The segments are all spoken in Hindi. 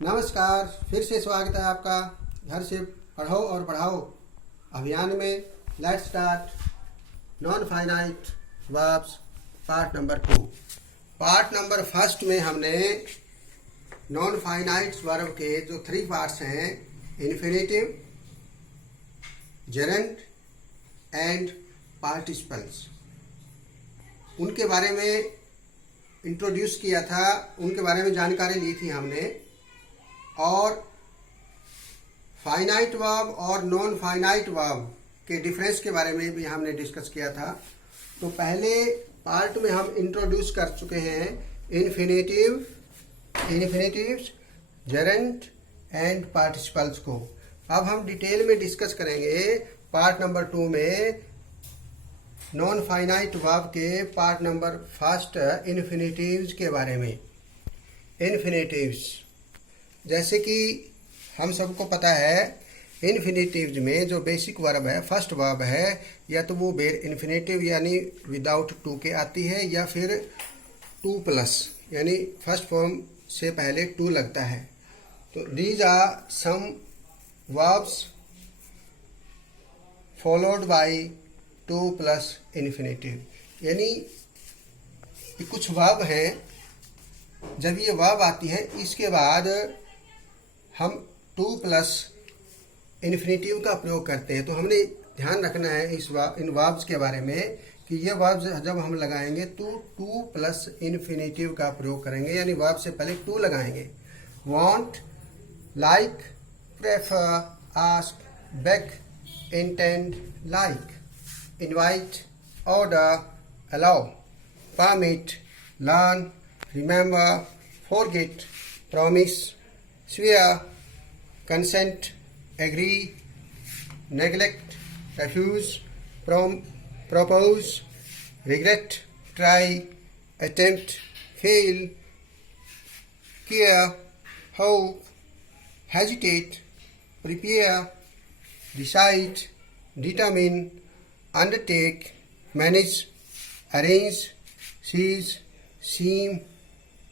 नमस्कार, फिर से स्वागत है आपका घर से पढ़ो और पढ़ाओ अभियान में। Let's start non finite verbs part number 2। Part number first में हमने नॉन फाइनाइट वर्ब के जो 3 पार्ट्स हैं, इन्फिनेटिव, जेरेंट एंड पार्टिसिपल्स, उनके बारे में इंट्रोड्यूस किया था, उनके बारे में जानकारी ली थी हमने। और फाइनाइट वर्ब और नॉन फाइनाइट वर्ब के डिफरेंस के बारे में भी हमने डिस्कस किया था। तो पहले पार्ट में हम इंट्रोड्यूस कर चुके हैं इन्फिनेटिव्स, जेरेंट एंड पार्टिसिपल्स को। अब हम डिटेल में डिस्कस करेंगे पार्ट नंबर 2 में नॉन फाइनाइट वर्ब के पार्ट नंबर फर्स्ट इन्फिनेटिव्स के बारे में। इन्फिनेटिव्स, जैसे कि हम सबको पता है, इन्फिनेटिव्स में जो बेसिक वर्ब है, फर्स्ट वर्ब है, या तो वो बेर इन्फिनेटिव यानी विदाउट टू के आती है, या फिर 2+ यानी फर्स्ट फॉर्म से पहले टू लगता है। तो these are some verbs followed by 2+ infinitive, यानी कुछ वर्ब हैं, जब ये वर्ब आती है इसके बाद हम 2+ इन्फिनेटिव का प्रयोग करते हैं। तो हमने ध्यान रखना है इन वर्ब्स के बारे में कि ये वर्ब्स जब हम लगाएंगे तो 2+ इन्फिनेटिव का प्रयोग करेंगे, यानी वर्ब से पहले टू लगाएंगे। Want, like, prefer, ask, beg, intend, like, invite, order, allow, permit, learn, remember, forget, promise, swear, consent, agree, neglect, refuse, propose, regret, try, attempt, fail, care, hope, hesitate, prepare, decide, determine, undertake, manage, arrange, seize, seem,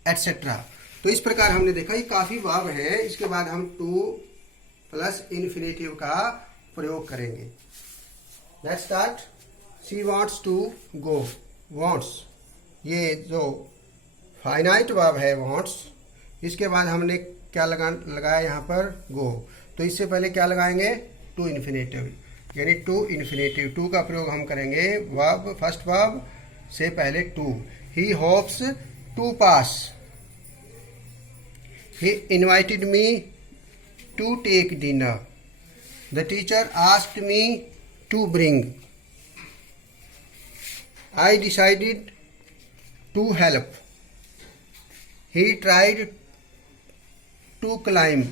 etc. तो इस प्रकार हमने देखा ये काफ़ी वर्ब है। इसके बाद हम 2+ इन्फिनेटिव का प्रयोग करेंगे। Let's start. She wants to go. Wants, ये जो फाइनाइट वर्ब है वांट्स, इसके बाद हमने क्या लगाया यहाँ पर, गो। तो इससे पहले क्या लगाएंगे, टू इन्फिनेटिव, यानी टू इन्फिनेटिव, टू का प्रयोग हम करेंगे वर्ब, फर्स्ट वर्ब से पहले to. He hopes to pass. He invited me to take dinner. The teacher asked me to bring. I decided to help. He tried to climb.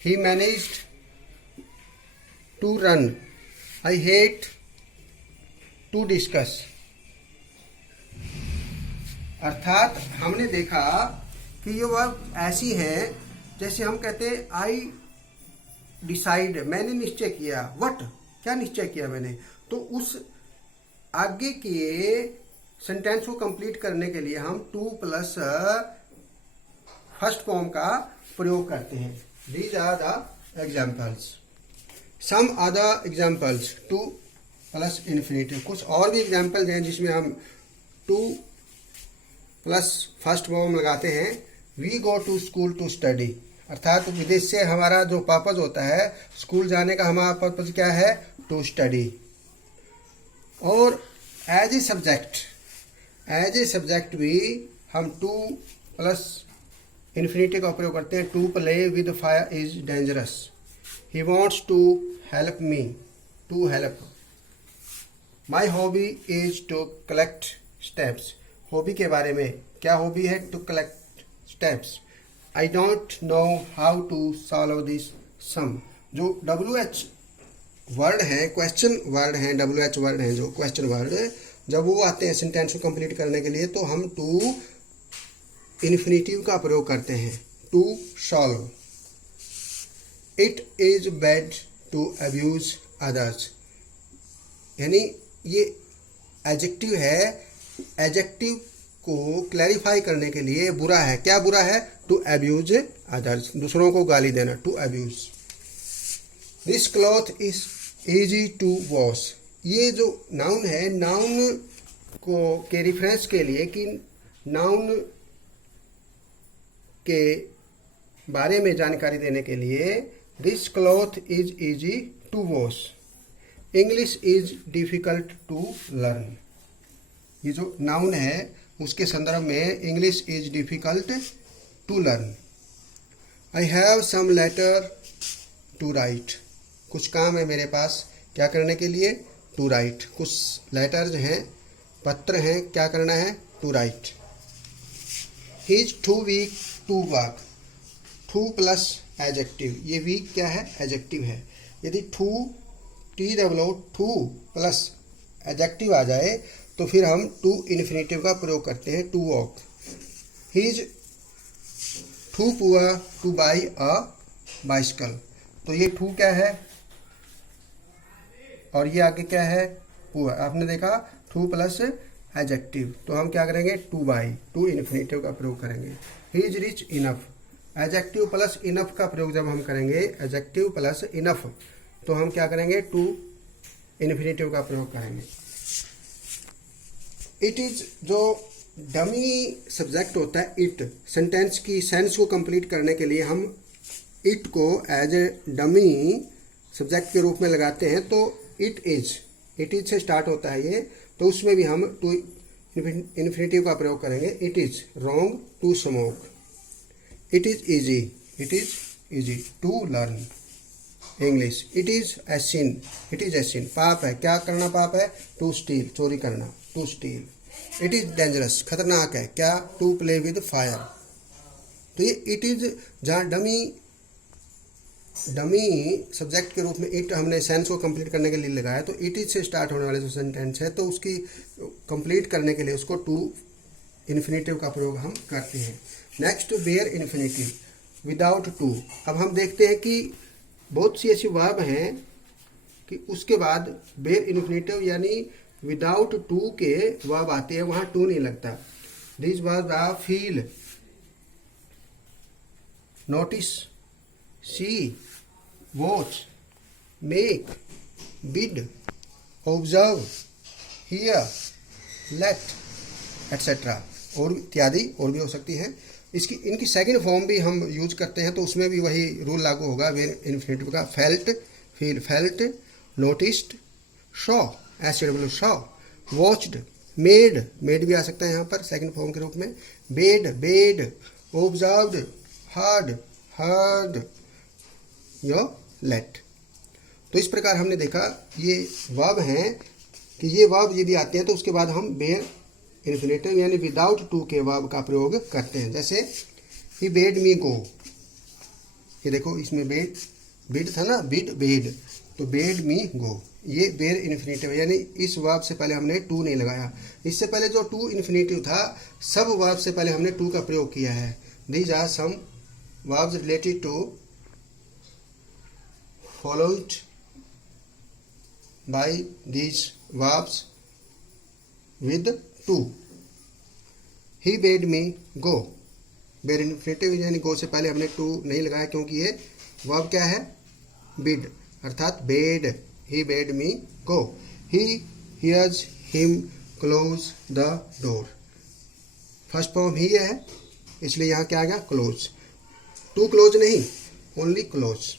He managed to run. I hate to discuss. अर्थात हमने देखा कि ये वर्ब ऐसी है जैसे हम कहते हैं आई डिसाइड, मैंने निश्चय किया। व्हाट, क्या निश्चय किया मैंने। तो उस आगे के सेंटेंस को कंप्लीट करने के लिए हम 2+ फर्स्ट फॉर्म का प्रयोग करते हैं। These are the examples. Some other examples 2+ infinitive. कुछ और भी एग्जाम्पल्स हैं जिसमें हम 2+ फर्स्ट फॉर्म लगाते हैं। We go to school to study, अर्थात विदेश से हमारा जो पर्पज होता है, स्कूल जाने का हमारा पर्पज क्या है, टू स्टडी। और एज ए सब्जेक्ट भी हम 2+ इन्फिनेटिव का प्रयोग करते हैं। To play with fire is dangerous. He wants to help me, to help. My hobby is to collect steps. Hobby के बारे में, क्या हॉबी है, to collect steps. I don't know how to solve this sum. जो WH वर्ड है, क्वेश्चन वर्ड हैं, WH वर्ड हैं जो क्वेश्चन वर्ड, जब वो आते हैं सेंटेंस को कंप्लीट करने के लिए, तो हम 2 इन्फिनेटिव का प्रयोग करते हैं, to solve. It is bad to abuse others, यानी ये एडजेक्टिव है। एडजेक्टिव को क्लैरिफाई करने के लिए बुरा है, क्या बुरा है, टू अब्यूज अदर्स, दूसरों को गाली देना, to abuse. This cloth is easy to wash, ये जो नाउन है, नाउन को के रिफरेंस के लिए कि नाउन के बारे में जानकारी देने के लिए this cloth is easy to wash, English is difficult to learn. ये जो नाउन है उसके संदर्भ में English is difficult to learn. I have some letter to write, कुछ काम है मेरे पास क्या करने के लिए, टू राइट, कुछ लेटर्स हैं, पत्र हैं, क्या करना है, to write. He is too weak to walk, too plus adjective, ये वीक क्या है, एडजेक्टिव है। यदि टू टू प्लस एडजेक्टिव आ जाए तो फिर हम टू इन्फिनेटिव का प्रयोग करते हैं, to walk. He is too poor to buy a bicycle, तो ये टू क्या है और ये आगे क्या है, पुअर। आपने देखा टू प्लस एडजेक्टिव, तो हम क्या करेंगे, टू बाई, टू इन्फिनेटिव का प्रयोग करेंगे। He is rich enough, adjective plus enough का प्रयोग जब हम करेंगे, एडजेक्टिव प्लस इनफ, तो हम क्या करेंगे, टू इन्फिनेटिव का प्रयोग करेंगे। इट इज जो डमी सब्जेक्ट होता है, इट, सेंटेंस की सेंस को कंप्लीट करने के लिए हम इट को एज ए डमी सब्जेक्ट के रूप में लगाते हैं, तो इट इज से स्टार्ट होता है ये, तो उसमें भी हम टू इन्फिनेटिव का प्रयोग करेंगे। It is wrong to smoke, it is easy to learn English. It is a sin, पाप है, क्या करना पाप है, टू स्टील, चोरी करना, to steal. It is dangerous, खतरनाक है, क्या, टू प्ले विद फायर। तो ये इट इज जहाँ डमी सब्जेक्ट के रूप में इट हमने सेंस को कंप्लीट करने के लिए लगाया, तो इट इज से स्टार्ट होने वाले जो सेंटेंस है, तो उसकी कंप्लीट करने के लिए उसको टू इन्फिनेटिव का प्रयोग हम करते हैं। Next bare infinitive without to. अब हम देखते हैं कि बहुत सी ऐसी वर्ब हैं कि उसके बाद बेयर इन्फिनेटिव यानी विदाउट टू के वर्ब आते हैं, वहां टू नहीं लगता। This verb are feel, notice, see, watch, make, bid, observe, hear, let etcetera, और इत्यादि और भी हो सकती है। इनकी सेकंड फॉर्म भी हम यूज करते हैं, तो उसमें भी वही रूल लागू होगा वेर इन्फिनेटिव का। Felt, feel, felt, noticed, Shaw, SW Shaw, watched, made भी आ सकता है यहाँ पर सेकंड फॉर्म के रूप में, बेड, ऑब्जर्व्ड, हर्ड, यो लेट। तो इस प्रकार हमने देखा ये वर्ब हैं कि ये वर्ब यदि आते हैं तो उसके बाद हम बेयर इन्फिनेटिव यानी विदाउट टू के वर्ब का प्रयोग करते हैं। जैसे ही बेड मी गो, ये देखो इसमें बेड था ना, बेड, तो बेड मी गो, ये बेयर इन्फिनेटिव यानी इस वर्ब से पहले हमने टू नहीं लगाया। इससे पहले जो टू इन्फिनेटिव था, सब वर्ब से पहले हमने टू का प्रयोग किया है। These are some verbs related to followed by these verbs with to। he bade me go, bare infinitive यानी गो से पहले हमने टू नहीं लगाया क्योंकि ये वर्ब क्या है, बिड, अर्थात bed. he bade me go, he hears him close the door। First form ही है, इसलिए यहाँ क्या आ गया, क्लोज, टू क्लोज नहीं, only close.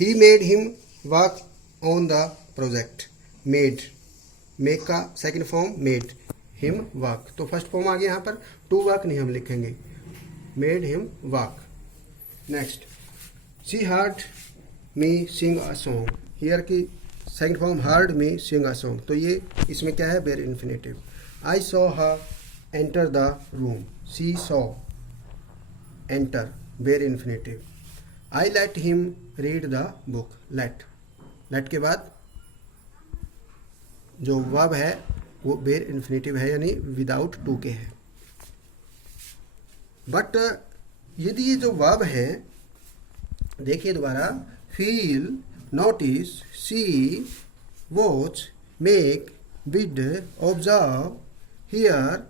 He made him work on the project, make का second form made him work, तो फर्स्ट फॉर्म आ गया यहाँ पर, टू वर्क नहीं हम लिखेंगे, made him work। Next, she heard me sing a song, here की second form heard me sing a song, तो ये इसमें क्या है, bare infinitive. I saw her enter the room, she saw, enter, bare infinitive. I let him read the book, let के बाद जो वर्ब है वो बेयर इन्फिनेटिव है यानी विदाउट टू के है। बट यदि ये जो वर्ब है, देखिए दोबारा, feel, notice, see, watch, make, bid, observe, hear,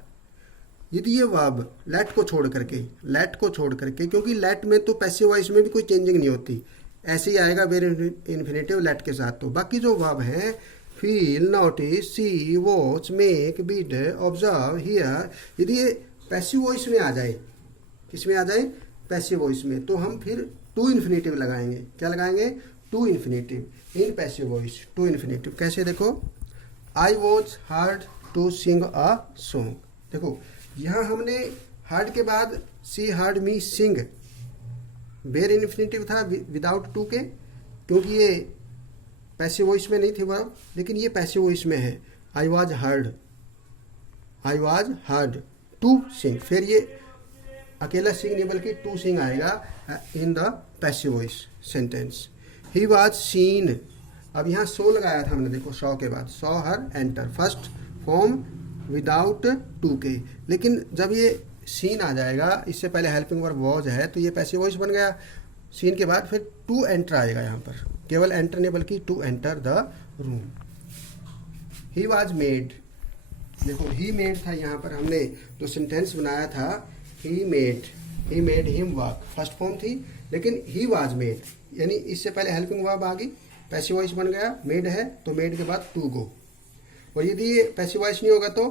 यदि ये वर्ब लेट को छोड़ करके, क्योंकि लेट में तो पैसिव वॉइस में भी कोई चेंजिंग नहीं होती, ऐसे ही आएगा वेर इन्फिनेटिव लेट के साथ। तो बाकी जो वर्ब हैं feel, notice, see, watch, make, beat, observe, hear, यदि ये पैसिव वॉइस में आ जाए, किस में आ जाए, पैसिव वॉइस में, तो हम फिर टू इन्फिनेटिव लगाएंगे। क्या लगाएंगे, to infinitive in passive voice, to infinitive. कैसे, देखो, I was heard to sing a song. देखो यहाँ हमने हर्ड के बाद she heard me sing, bare infinitive था विदाउट टू के, क्योंकि ये पैसिव वॉइस में नहीं थे वर्ब, लेकिन ये पैसिव वॉइस में है। I was heard to sing, फिर ये अकेला सिंग नहीं बल्कि टू सिंग आएगा in the passive voice sentence. He was seen, अब यहाँ सो लगाया था हमने, देखो सॉ के बाद, saw her enter, first form without to के, लेकिन जब ये सीन आ जाएगा, इससे पहले हेल्पिंग वर्ब वॉज है, तो ये पैसिव वॉइस बन गया। सीन के बाद फिर टू एंटर आएगा, यहाँ पर केवल एंटर नहीं बल्कि to enter the room. He was made, देखो ही मेड था, यहाँ पर हमने जो सेंटेंस बनाया था, he made him walk, first form थी, लेकिन ही वॉज मेड, यानी इससे पहले हेल्पिंग वर्ब आ गई, पैसिव वॉइस बन गया, मेड है तो मेड के बाद टू गो। और यदि ये पैसिव वॉइस नहीं होगा तो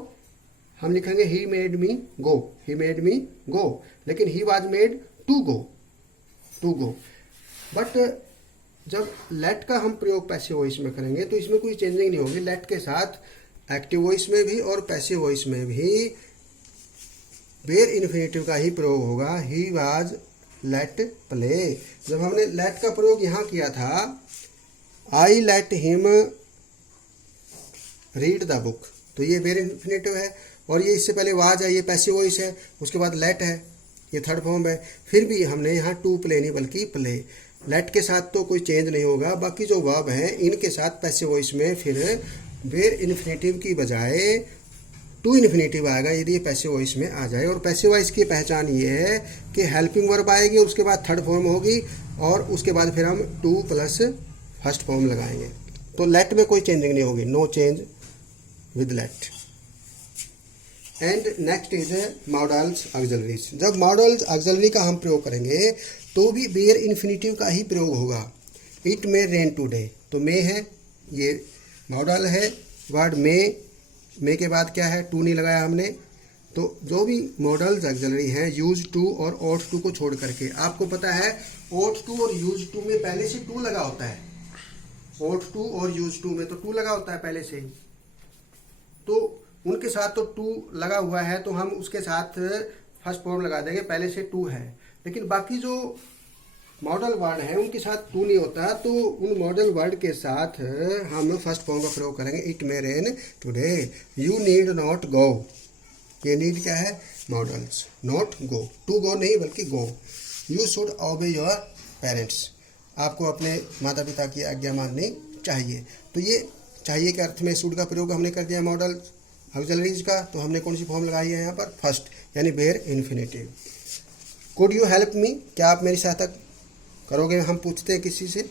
हम लिखेंगे ही मेड मी गो, लेकिन he was made to go. But जब लेट का हम प्रयोग पैसिव वॉइस में करेंगे तो इसमें कोई चेंजिंग नहीं होगी, लेट के साथ एक्टिव वॉइस में भी और पैसिव वॉइस में भी वेर इन्फिनेटिव का ही प्रयोग होगा। ही वॉज लेट प्ले, जब हमने लेट का प्रयोग यहाँ किया था, I let him read the book, तो ये वेर इन्फिनेटिव है, और ये इससे पहले वाज है, ये पैसिव वॉइस है, उसके बाद लेट है, ये थर्ड फॉर्म है, फिर भी हमने यहाँ टू प्ले नहीं बल्कि प्ले। लेट के साथ तो कोई चेंज नहीं होगा, बाकी जो वर्ब हैं इनके साथ पैसिव वॉइस में फिर वेर इन्फिनेटिव की बजाय टू इन्फिनेटिव आएगा यदि ये पैसिव वॉइस में आ जाए। और पैसिव वॉइस की पहचान ये है कि हेल्पिंग वर्ब आएगी, उसके बाद थर्ड फॉर्म होगी, और उसके बाद फिर हम टू प्लस फर्स्ट फॉर्म लगाएंगे। तो लेट में कोई चेंजिंग नहीं होगी, no change with let. And next is modals auxiliaries. जब मॉडल्स ऑक्सिलरी का हम प्रयोग करेंगे तो भी वेर इन्फिनेटिव का ही प्रयोग होगा। इट मे रेन टुडे, तो मे है, ये मॉडल है, वर्ड मे के बाद क्या है, टू नहीं लगाया हमने। तो जो भी मॉडल्स ऑक्सिलरी हैं यूज टू और ought टू को छोड़ करके, आपको पता है ought टू और यूज टू में पहले से टू लगा होता है, ought टू और यूज टू में तो टू लगा होता है पहले से ही, तो उनके साथ तो टू लगा हुआ है, तो हम उसके साथ फर्स्ट फॉर्म लगा देंगे, पहले से टू है। लेकिन बाकी जो मॉडल वर्ड हैं उनके साथ टू नहीं होता, तो उन मॉडल वर्ड के साथ हम फर्स्ट फॉर्म का प्रयोग करेंगे। It may rain today, you need not go, ये नीड क्या है, modals, not go, to go नहीं बल्कि go. You should obey your parents, आपको अपने माता पिता की आज्ञा माननी चाहिए। तो ये चाहिए के अर्थ में शुड का प्रयोग हमने कर दिया मॉडल ऑक्सिलरीज का, तो हमने कौन सी फॉर्म लगाई है यहाँ पर, फर्स्ट, यानी bare infinitive. Could you help me, क्या आप मेरी सहायता करोगे, हम पूछते हैं किसी से,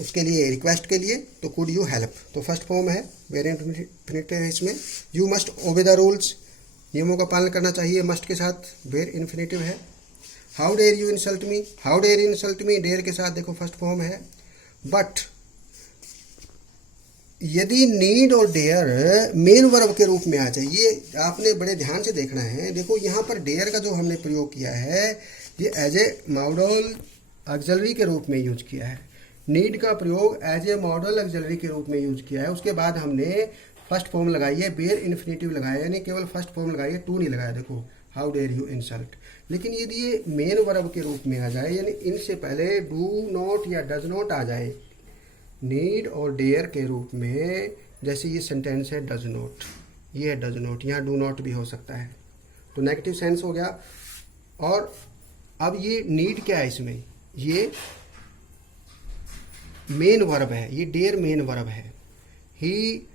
उसके लिए रिक्वेस्ट के लिए, तो कुड यू हेल्प, तो फर्स्ट फॉर्म है, वेर इन्फिनेटिव है इसमें। You must obey the rules, नियमों का पालन करना चाहिए, मस्ट के साथ वेर इन्फिनेटिव है। How dare you insult me, how dare you insult me, dare के साथ देखो फर्स्ट फॉर्म है। बट यदि नीड और डेयर मेन वर्ब के रूप में आ जाए, ये आपने बड़े ध्यान से देखना है। देखो यहाँ पर डेयर का जो हमने प्रयोग किया है ये एज ए मॉडल ऑक्सिलरी के रूप में यूज किया है, नीड का प्रयोग एज ए मॉडल ऑक्सिलरी के रूप में यूज किया है। उसके बाद हमने फर्स्ट फॉर्म लगाई है, वेर इन्फिनेटिव लगाया, यानी केवल फर्स्ट फॉर्म लगाई है, टू नहीं लगाया। देखो हाउ डेयर यू इंसल्ट। लेकिन यदि ये मेन वर्ब के रूप में आ जाए, यानी इनसे पहले डू नॉट या डज नॉट आ जाए, नीड और डेयर के रूप में, जैसे ये सेंटेंस है डज नॉट, ये है डज नॉट, यहाँ डू नॉट भी हो सकता है, तो नेगेटिव सेंस हो गया। और अब ये नीड क्या है इसमें, ये मेन वर्ब है, ये डेयर मेन वर्ब है। He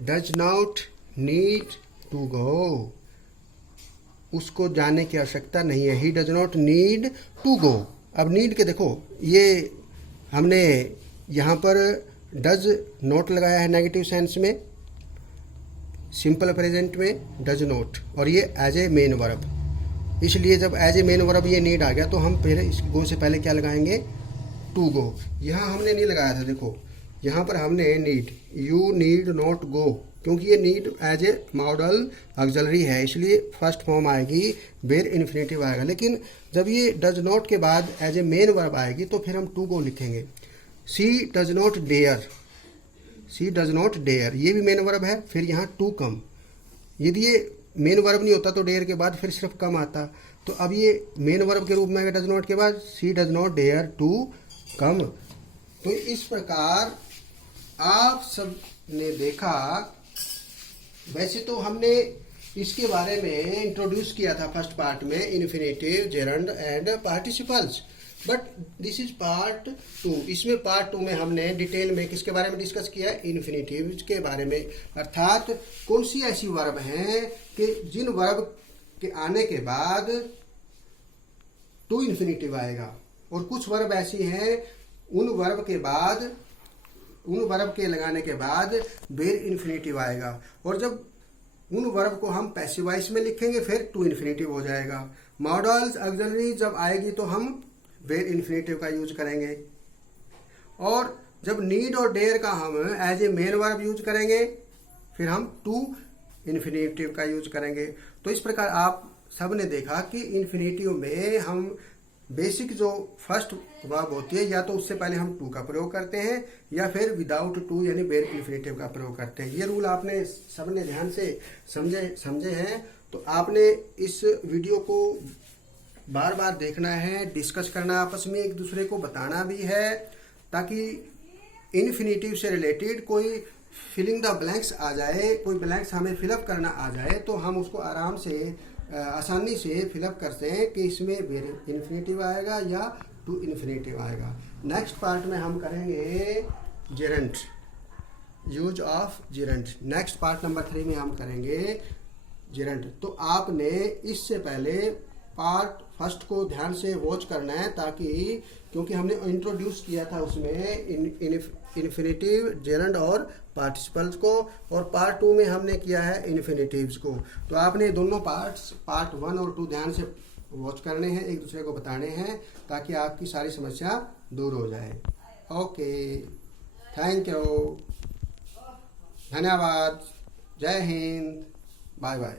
does not need to go, उसको जाने की आवश्यकता नहीं है, he does not need to go. अब नीड के देखो, ये हमने यहाँ पर डज नॉट लगाया है नेगेटिव सेंस में, सिंपल प्रेजेंट में डज नॉट, और ये एज ए मेन वर्ब। इसलिए जब एज ए मेन वर्ब ये नीड आ गया तो हम पहले इस गो से पहले क्या लगाएंगे, टू गो। यहाँ हमने नहीं लगाया था, देखो यहाँ पर हमने need, you need not go, क्योंकि ये need as a modal auxiliary है, इसलिए फर्स्ट फॉर्म आएगी, वेयर इन्फिनेटिव आएगा। लेकिन जब ये डज नॉट के बाद एज ए मेन वर्ब आएगी तो फिर हम टू गो लिखेंगे। She does not dare, she does not dare, ये भी मेन वर्ब है। फिर यहाँ टू कम, यदि ये मेन वर्ब नहीं होता तो डेयर के बाद फिर सिर्फ कम आता, तो अब ये मेन वर्ब के रूप में आएगा डज नॉट के बाद, she does not dare to come. तो इस प्रकार आप सब ने देखा, वैसे तो हमने इसके बारे में इंट्रोड्यूस किया था फर्स्ट पार्ट में, infinitive, gerund and participles, but this is part 2। इसमें पार्ट 2 में हमने डिटेल में किसके बारे में डिस्कस किया, इन्फिनेटिव के बारे में, अर्थात कौन सी ऐसी वर्ब हैं कि जिन वर्ब के आने के बाद टू इन्फिनेटिव आएगा, और कुछ वर्ब ऐसी हैं उन वर्ब के बाद, उन वर्ब के लगाने के बाद वेयर इन्फिनेटिव आएगा, और जब उन वर्ब को हम पैसिव वॉइस में लिखेंगे फिर टू इन्फिनेटिव हो जाएगा। मॉडल्स ऑक्सिलरी जब आएगी तो हम वेयर इन्फिनेटिव का यूज करेंगे, और जब नीड और डेयर का हम as a main verb use करेंगे फिर हम टू इन्फिनेटिव का यूज करेंगे। तो इस प्रकार आप सब ने देखा कि इन्फिनेटिव में हम बेसिक जो फर्स्ट वर्ब होती है, या तो उससे पहले हम टू का प्रयोग करते हैं या फिर विदाउट टू यानी वेयर इन्फिनेटिव का प्रयोग करते हैं। ये रूल आपने सबने ध्यान से समझे हैं। तो आपने इस वीडियो को बार बार देखना है, डिस्कस करना, आपस में एक दूसरे को बताना भी है, ताकि इन्फिनेटिव से रिलेटेड कोई फिलिंग द ब्लैंक्स आ जाए, कोई ब्लैंक्स हमें फिलअप करना आ जाए तो हम उसको आराम से आसानी से फिलअप करते हैं कि इसमें वेयर इन्फिनेटिव आएगा या टू इन्फिनेटिव आएगा। नेक्स्ट पार्ट में हम करेंगे gerund, use of gerund. Next part number 3 में हम करेंगे जेरंट। तो आपने इससे पहले पार्ट फर्स्ट को ध्यान से वॉच करना है, ताकि क्योंकि हमने इंट्रोड्यूस किया था उसमें इन्फिनेटिव, जेरंड और पार्टिसिपल्स को, और पार्ट 2 में हमने किया है इन्फिनेटिव्स को। तो आपने दोनों पार्ट्स, पार्ट 1 और 2 ध्यान से वॉच करने हैं, एक दूसरे को बताने हैं, ताकि आपकी सारी समस्या दूर हो जाए। ओके, थैंक यू, धन्यवाद, जय हिंद, बाय बाय।